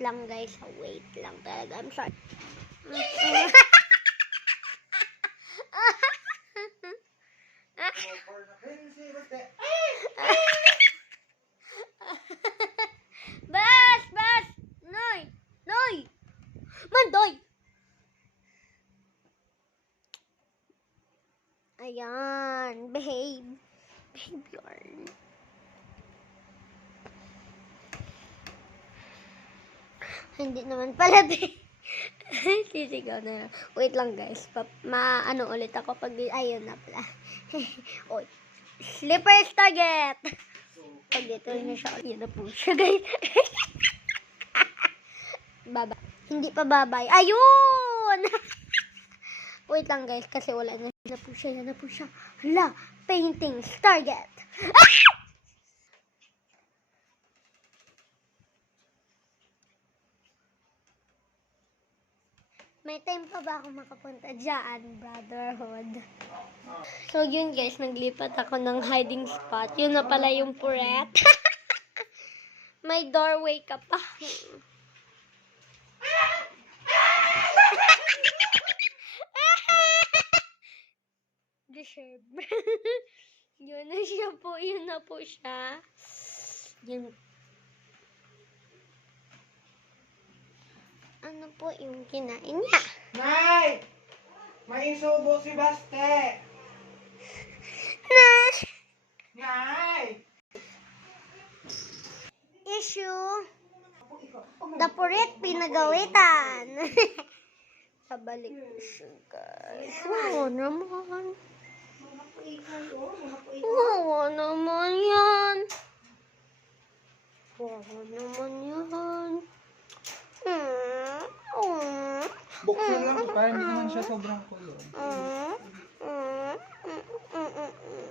lang guys. Wait lang talaga. I'm sorry. Bas! Bas! Noy! Noy! Mandoy! Ayan. Behave. Behave yarn. Hindi naman pala, sisigaw na lang. Wait lang, guys. Ano ulit ako pag... Ayun na pala. Oy. Slippers target! Pag dito na siya. Yun na po siya, guys. Baba. Hindi pa babay. Ayun! Wait lang, guys. Kasi wala na. Yan na po siya. Yan na po siya. Hala! Painting target! Ah! May time pa ba ako makapunta dyan, brotherhood? So, yun guys, naglipat ako ng hiding spot. Yun na pala yung puret. May doorway ka pa. Deserve. Yun na siya po. Yun na po siya. Yun. Ano po yung kinain niya? Nay! May isubo si Baste! Nay! Nay! Issue. Dapurit pinagalitan. Pabalik siya, guys. Wow naman. Wow naman yan. Wow naman yan. Buksan lang para hindi naman siya sobrang kulong.